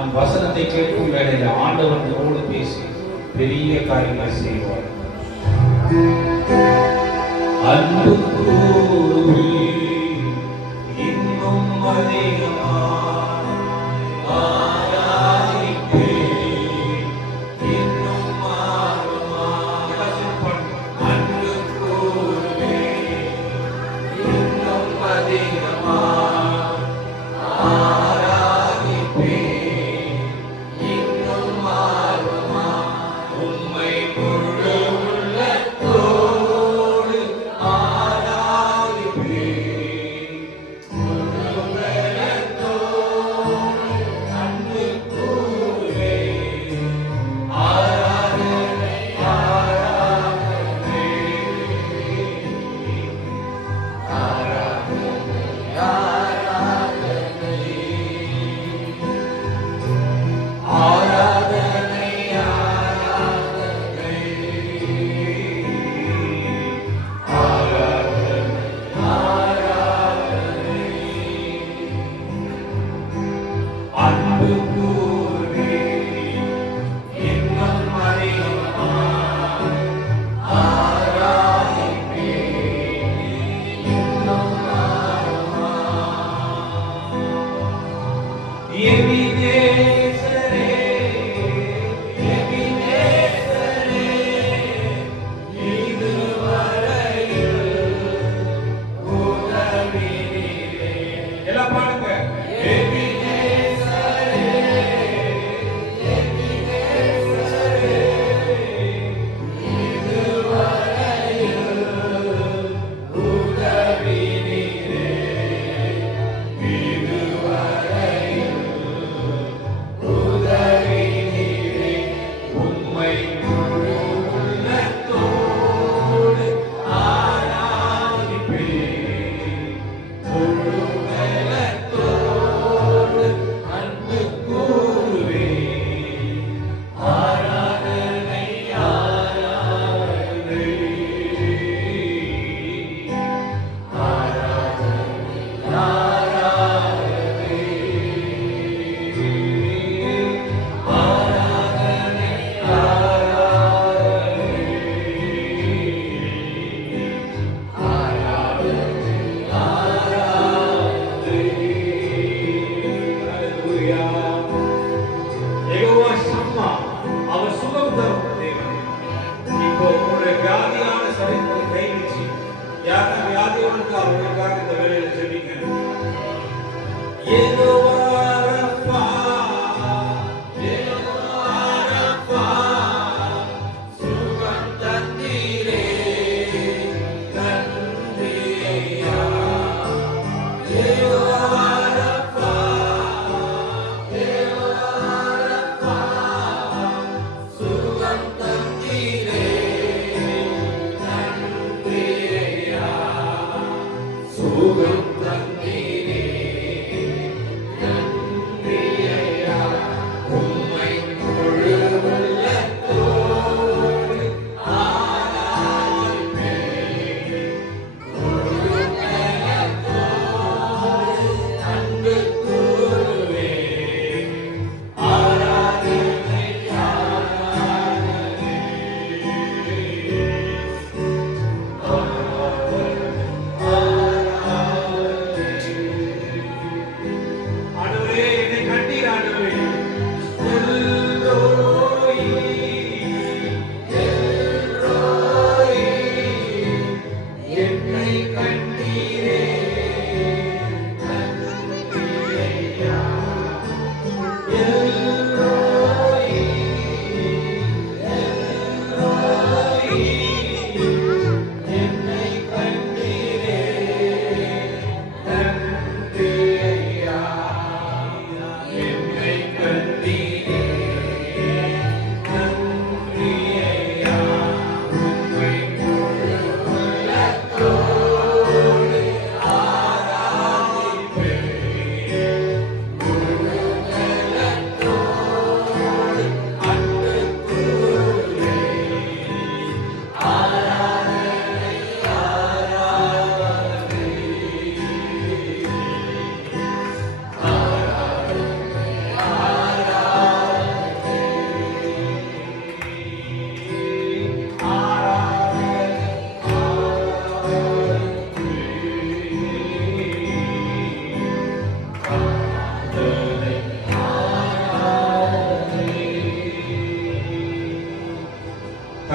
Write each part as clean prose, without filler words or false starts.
நாம் வசனத்தை கேட்கும் வேளையில் ஆண்டவர் நம்மோடு பேசி பெரிய காரியங்களை செய்வார். அன்பு கூறி இன்னும் அதிகமாக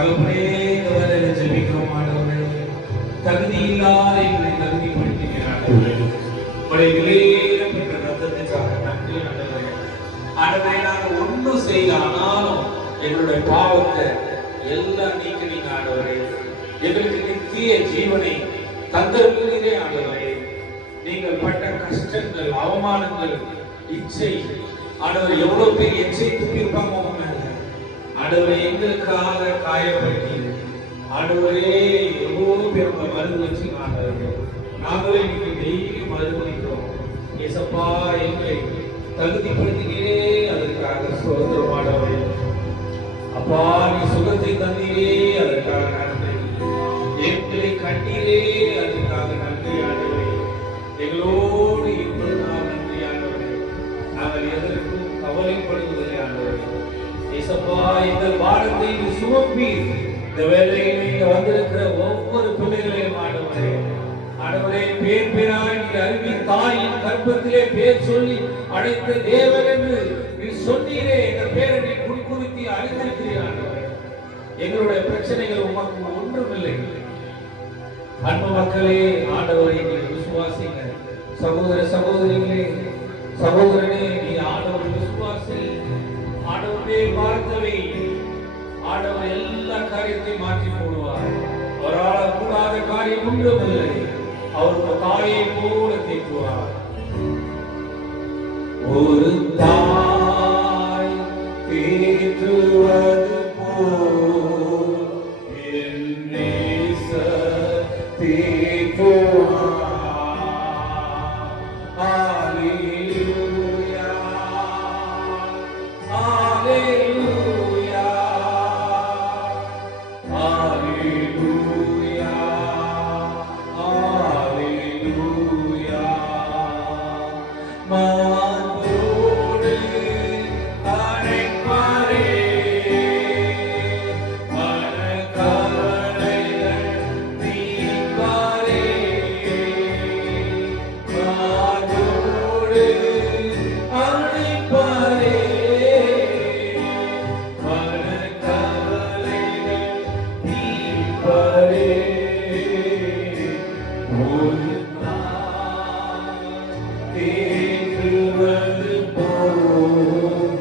தகப்பனே இந்த வேலையில ஜெபிக்கிறோம் ஆண்டவரே. தகுதி இல்லாத எங்களை தகுதிப்படுத்தினீர் ஆண்டவரே. உடைய விலையேறப்பட்ட ரத்தத்துக்காக நன்றி ஆண்டவரே. ஆண்டவரே, நாங்கள் ஒன்றும் செய்யல, ஆனாலும் எங்களுடைய பாவத்தை எல்லாம் நீக்கினீங்க ஆண்டவரே. எங்களுக்கு நித்திய ஜீவனை தந்தருகிறே ஆண்டவரே. நீங்கள் பட்ட கஷ்டங்கள், அவமானங்கள், இச்சை ஆண்டவர் எவ்வளவு பேர் எச்சை துப்பியிருப்பாங்க உங்க மேல. ஆண்டவரை எங்களுக்காக காயப்படுத்தி ஆண்டவரே எவ்வளவு பேர் உங்க மருந்து வச்சு ஆண்டவரே. நாங்களே இன்னைக்கு டெய்லி மறுபடிக்கிறோம். ஏசப்பா, எங்களை தகுதிப்படுத்தினீரே, அதற்காக சோதரம் ஆண்டவரே. அப்பா, நீ சுகத்தை தந்தீரே, அதற்காக நன்றி. எங்களை கண்டீரே, அதற்காக நன்றி ஆண்டவரே. எங்களோடு இருப்பதற்காக நன்றி ஆண்டவரே. நாங்கள் எதற்கும் கவலைப்படுவதில்லை ஆண்டவரே. ஏசப்பா, எங்கள் பாரத்தை நீ சுமப்பீர். இந்த வேலையில் நீங்க வந்திருக்கிற ஒவ்வொரு பிள்ளைகளையும் ஆண்டவரே, ஆண்டவரே, பேர் பேராய் நீ அறிவி தாயின் கற்பத்திலே பேர் சொல்லி அழைத்த தேவன் என்று நீ சொன்னீரே. எங்கள் பேரை நீ குறித்தி அறிந்திருக்கிறீர் ஆண்டவரே. எங்களுடைய பிரச்சனைகள் உமக்கு ஒன்றுமில்லை. அன்பு மக்களே, ஆண்டவரை நீங்கள் விசுவாசிங்க. சகோதர சகோதரிகளே, சகோதரனே, நீ ஆண்டவரை விசுவாசி. ஆண்டவரே பார்த்தவை, ஆண்டவர் எல்லா காரியத்தையும் மாற்றி போடுவார். அவரால் கூடாத காரியம் ஒன்றுமில்லை. அவருக்கு தாயை போல தேற்றுவார். ஒரு தாய் தேற்றுவது போல் என் நேசர் தேற்றுவார். அல்லேலூயா, அல்லேலூயா, அல்லேலூயா, அல்லேலூயா. மாதோடு அழைப்பாரே, மனக்கவலைகள் தீர்ப்பாரே. மாதோடு அழைப்பாரே, மனக்கவலைகள் தீர்ப்பாரே. ஒரு தேற்றுவது போல்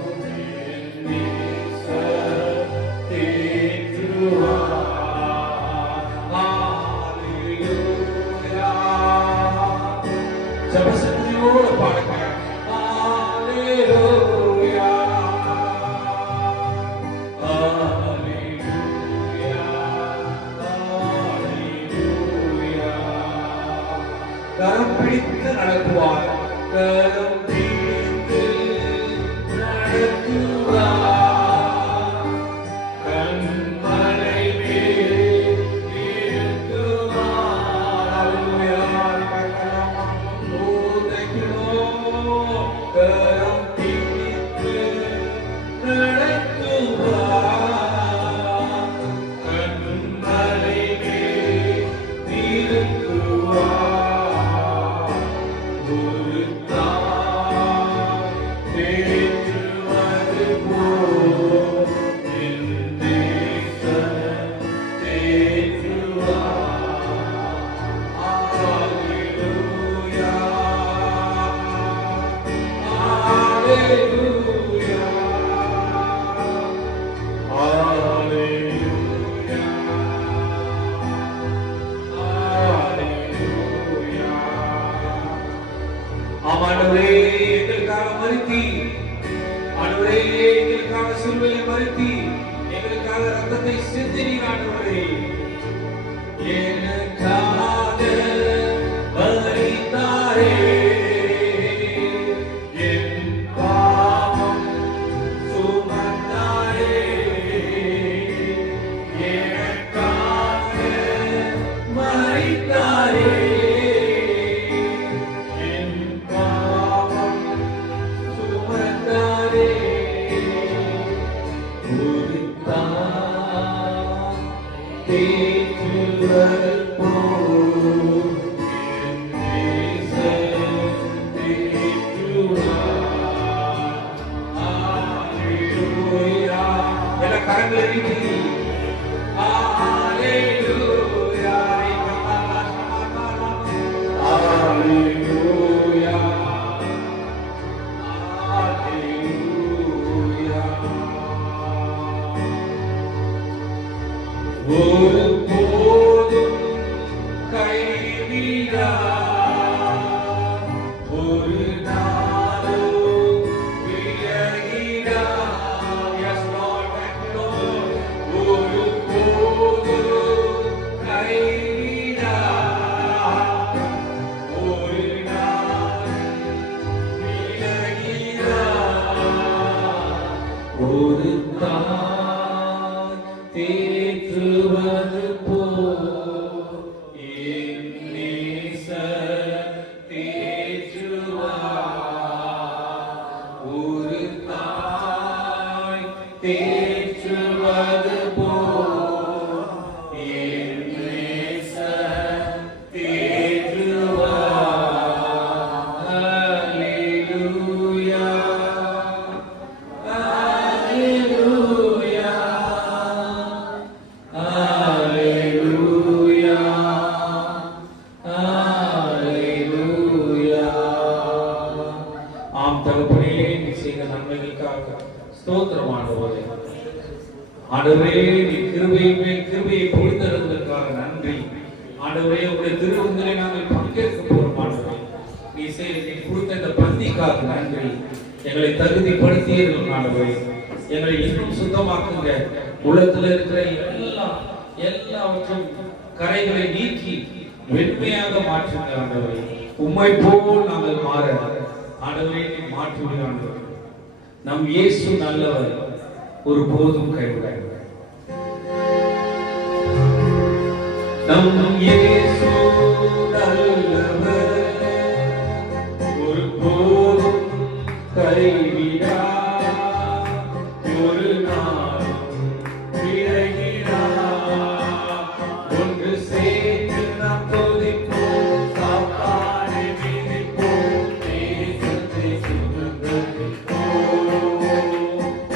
என் நேசர் தேற்றுவார். அல்லேலூயா. ஜெபசக்தியோடு பாடுங்க. அல்லேலூயா, அல்லேலூயா, அல்லேலூயா. கரம் பிடித்து நடத்துவார். கரம் பிடித்து நடத்துவார். கண்மலை மேல் நிறுத்துவார். அல்லேலூயா. ஓ, thank you Lord. கரம் பிடித்து நடத்துவார். கண்மலை மேல் நிறுத்துவார். ஒரு தாய் தேற்றுவது போல் என் நேசர் தேற்றுவார். அல்லேலூயா, அல்லேலூயா, அல்லேலூயா, அல்லேலூயா. ஆண்டவரே, எங்களுக்காக மரித்தி, ஆண்டவரே, எங்களுக்காக சிலுவையை மரித்தி, எங்களுக்காக ரத்தத்தை சிந்தினீர் ஆண்டவரே. எனக்காக மரித்தாரே, என் பாவம் சுமந்தாரே. எனக்காக மரித்தாரே, தேற்றுவது போல் என் நேசர் தேற்றுவார். அல்லேலூயா. எல்லா கரங்களை நீட்டி ஒரு தாய் தேற்றுவது போல் என் நேசர் தேற்றுவார். ஒரு தாய் தேற்றுவது போல் என் நேசர் தேற்றுவார். அல்லேலூயா, அல்லேலூயா, அல்லேலூயா, அல்லேலூயா. ஆம் தகப்பனே, நீ செய்த நன்மைகளுக்காக ஸ்தோத்திரம் ஆண்டவரே. ஆண்டவரே, நீ கிருபையை மேல் கிருபையை பொழிந்ததற்காக நன்றி. ஆண்டவரே, உடைய திருவிருந்திலே நாங்கள் பங்கேற்க போறோம். ஆண்டவரே, நீ கொடுத்த இந்த பந்திக்காக நன்றி. எங்களை தகுதிப்படுத்தியீர்கள் ஆண்டவரே. எங்களை இன்னும் சுத்தமாக்குங்க. உள்ளத்துல இருக்கிற எல்லாவற்றும் கரைகளை நீக்கி வெண்மையாக மாற்றுங்க ஆண்டவரே. உம்மை போல் நாங்கள் மாற ஆண்டவரே நீ மாற்றுவது ஆண்டவரே. நம் இயேசு நல்லவர், ஒரு போதும் கைவிடாதவர். நம் இயேசு நல்லவர், ஒரு போதும் கைவிடார். ஒரு நாள் விலகினார். ஒன்று சேர்ந்து நாம் துதிப்போம், சாத்தானை மிதிப்போம், தேசத்தை சுதந்தரிப்போம்.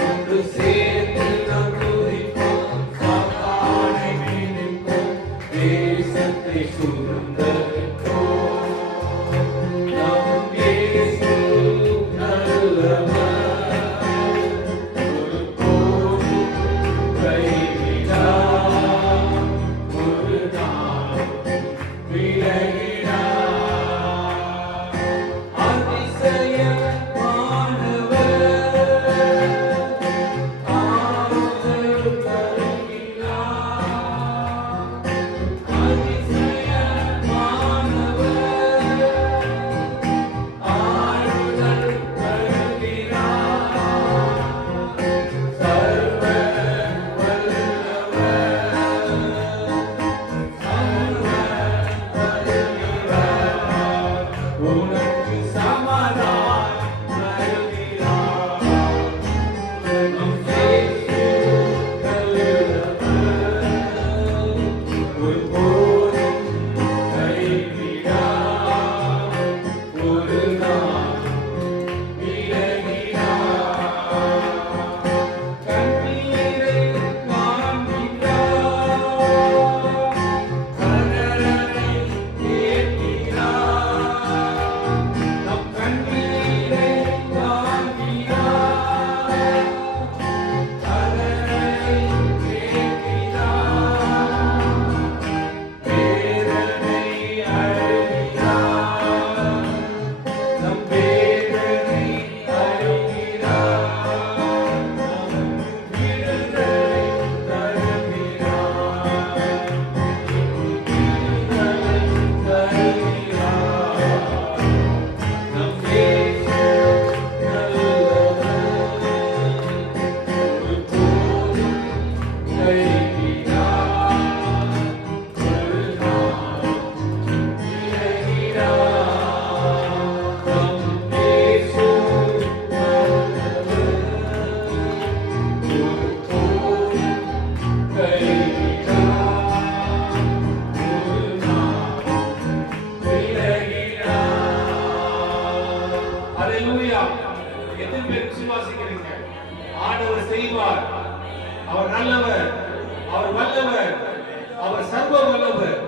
ஒன்று சேர்ந்து நாம் துதிப்போம், சாத்தானை மிதிப்போம், தேசத்தை சுதந்தரிப்போம். நம் இயேசு நல்லவர், ஒரு போதும் கைவிடார். ஒரு நாள் விலகினார். அதிசயமானவர், ஆறுதல் தருகிறார். அதிசயமானவர், ஆறுதல் தருகிறார். சர்வ வல்லவர், சர்வ வல்லவர், உனக்கு சமாதானம் தருகிறார். நம் இயேசு நல்லவர், ஒரு போதும் கைவிடார். ஒரு நாள் விலகினார். கண்ணீரை காண்பித்தார், கதறலை கேட்கிறார். நம் கண்ணீரை காண்பித்தார், கதறலை கேட்கிறார். வேதனை அழுகிறார், நம் வேதனை அறிகிறார். விடுதலை தருகிறார், விடுதலை தருகிறார். நம் இயேசு நல்லவர், ஒரு போதும் கைவிடார். ஒரு நாள் விலகினார். நம் இயேசு நல்லவர், ஒரு போதும் கைவிடார். ஒரு நாள் விலகினார். அல்லேலூயா. எத்தனை பேர் விசுவாசிக்கிறீங்க? ஆண்டவர் செய்வார். அவர் நல்லவர், அவர் வல்லவர், அவர் சர்வ வல்லவர்,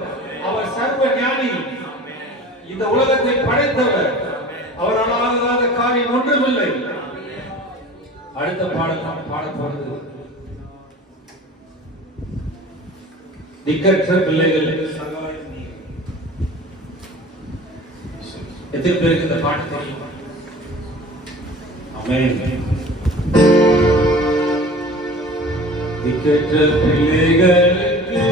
அவர் சர்வ ஞானி, இந்த உலகத்தை படைத்தவர். அவரால் ஆகாத காரியம் ஒன்றுமில்லை. அடுத்த பாடல் நாம் பாடப் போறது திக்கற்ற பிள்ளைகளுக்கு சகாயம் நீர். எத்தனை பேருக்கு இந்த பாட்டு தெரியும்? ஆமென். திக்கற்ற பிள்ளைகளுக்கு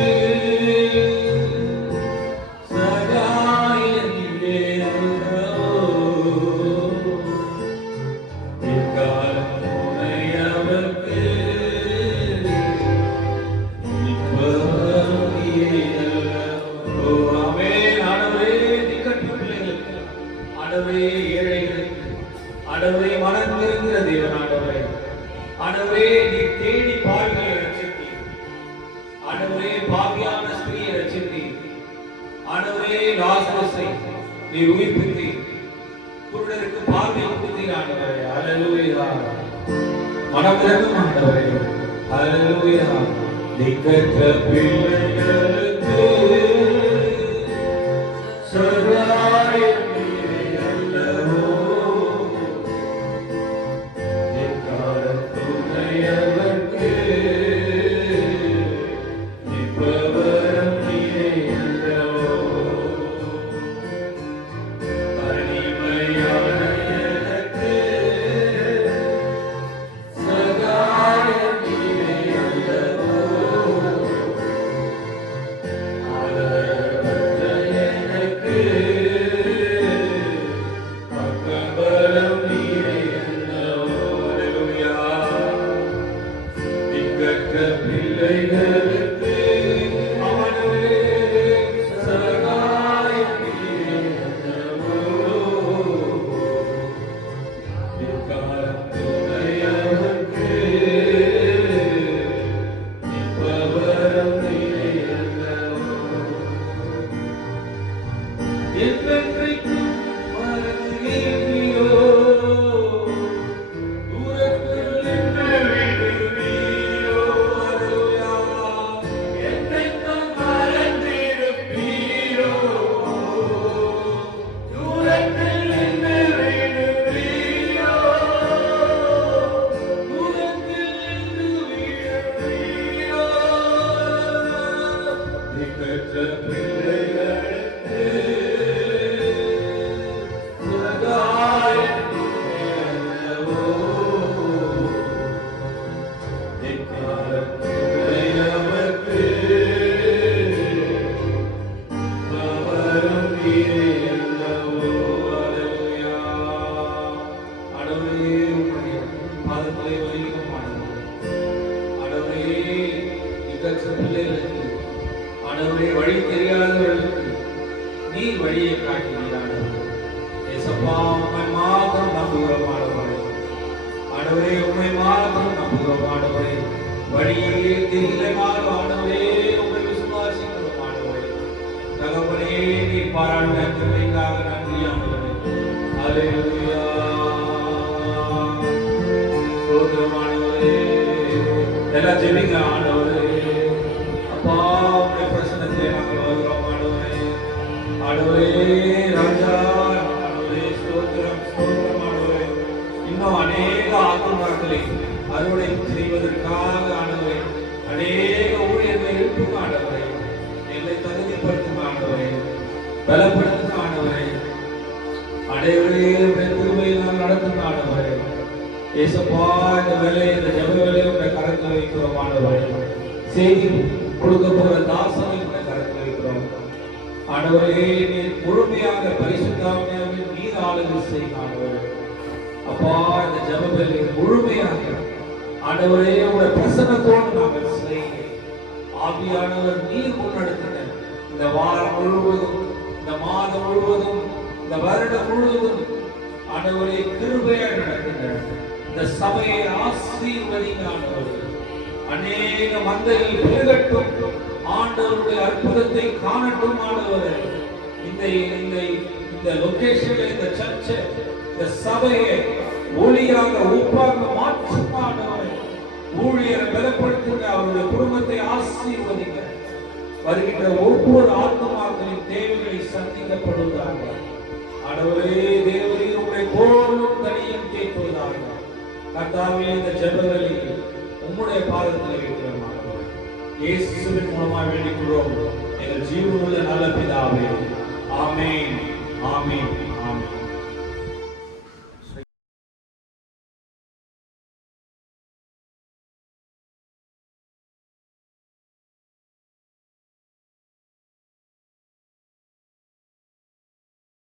சகாயம் நீரோ. எக்காலம் துணையவர் ஆண்டவரே நீ தேடி பாவிகளை ரட்சித்தீர். ஆண்டவரே பாவியான ஸ்திரீயை ரட்சித்தீர். ஆண்டவரே லாசருவை நீ உயிர்ப்பித்தீர். குருடருக்கு பார்வை கொடுத்தீர் ஆண்டவரே. ஹல்லேலூயா. மனமிரங்கும் ஆண்டவரே. ஹல்லேலூயா. திக்கற்ற பிள்ளைகளுக்கு சகாயம் நீரே அல்லவோ. திக்கார துணையவர்க்கு நிற்பவரம் நீரே அல்லவோ. தனிமையான எனக்கு சகாயம் நீரே அல்லவோ. ஆதரவற்ற எனக்கு பக்கபலம் நீரே அல்லவோ. ஹல்லேலூயா. திக்கற்ற பிள்ளைகளுக்கு ஆண்டவரே சகாயம் நீரே அல்லவோ. திக்காரம் துணையவர்க்கு நிற்பவரம் நீரே அல்லவோ. என்றென்றைக்கும் மறந்தீரோ. தூரத்தில் நின்று விடுவீரோ. ஹல்லேலூயா. என்றென்றும் மறந்திருப்பீரோ. தூரத்தில் நின்று விடுவீரோ. தூரத்தில் நின்று விடுவீரோ. திக்கற்ற பிள்ளைகளுக்கு சகாயம் நீரே அல்லவோ. திக்கார துணையவர்க்கு பவரம் நீரே அல்லவோ. ஹல்லேலூயா. ஆண்டவரே உம்முடைய பாதத்திலே வலிக்கும் ஆண்டவரே. ஆண்டவரே திக்கற்ற பிள்ளைகளுக்கு ஆண்டவரே வழி தெரியாதவர்களுக்கு நீர் வழியை காட்டினீர் ஆண்டவரே. ஏசப்பா உம்மை மாத்திரம் நம்புகிறோம் ஆண்டவரே. ஆண்டவரே உம்மை மாத்திரம் நம்புகிறோம் ஆண்டவரே. வழியே தெரியலனாலும் ஆண்டவரே உம்மை விசுவாசிக்கிறோம் ஆண்டவரே. தகப்பனே நீர் பாராட்டின கிருபைக்காக நன்றி ஆண்டவரே. ஹல்லேலூயா. ஸ்தோத்திரம் ஆண்டவரே. எல்லாம் ஜெபிங்க ஆண்டவரே. அப்பா உம்முடைய பிரசன்னத்திலே நாங்கள் வருகிறோம் ஆண்டவரே. ஆண்டவரே ராஜா ஆண்டவரே ஸ்தோத்திரம் ஸ்தோத்திரம் ஆண்டவரே. இன்னும் அநேக ஆத்துமாக்களை அறுவடை செய்வதற்காக ஆண்டவரே அநேக ஊழியர்களை எழுப்புங்க ஆண்டவரே. எங்களை தகுதிப்படுத்துங்க ஆண்டவரே. பலப்படுத்துங்க ஆண்டவரே. ஆண்டவரே உம்முடைய கிருபையினால் நடத்துங்க ஆண்டவரே. ஏசப்பா இந்த வேலையை இந்த ஜெப வேலையை உம்முடைய கரத்தில் வைக்கிறோம் ஆண்டவரே. செய்தி கொடுக்க போற தாசனை உம்முடைய கரத்தில் வைக்கிறோம் ஆண்டவரே. நீர் முழுமையாக பரிசுத்தாவியாவின் நீர் ஆளுகை செய்யுங்க ஆண்டவரே. அப்பா இந்த ஜெப வேலையை முழுமையாக ஆண்டவரே உம்முடைய பிரசன்னத்தோடு நாங்கள் செய்யுங்க. ஆவியானவர் நீர் முன்னெடுத்துங்க. இந்த வாரம் முழுவதும், இந்த மாதம் முழுவதும், இந்த வருடம் முழுவதும் ஆண்டவரே கிருபையாய் நடத்துங்க. இந்த சபையை ஆசீர்வதிங்க ஆண்டவரே. அநேக மந்தைகள் பெருகட்டும். ஆண்டவருடைய அற்புதத்தை காணட்டும் ஆண்டவரே. இந்த லொகேஷன்ல இந்த சர்ச்சை இந்த சபையை ஒளியாக உப்பாக மாற்றும் ஆண்டவரே. ஊழியரை பலப்படுத்துங்க. அவருடைய குடும்பத்தை ஆசீர்வதிங்க. வருகின்ற ஒவ்வொரு ஆத்மாக்களின் தேவைகளை சந்திக்கப்படுவதாக ஆண்டவரே. தேவரீர் உம்முடைய கோலும் தனியும் கேட்பதாக கர்த்தாவே இந்த ஜெபவேளையை உம்முடைய பாதத்தில் வைக்கிறோம் ஆண்டவரே. இயேசுவின் மூலமாக வேண்டிக் கொள்கிறோம் எங்கள் ஜீவனுள்ள நல்ல பிதாவே. ஆமென் ஆமென்.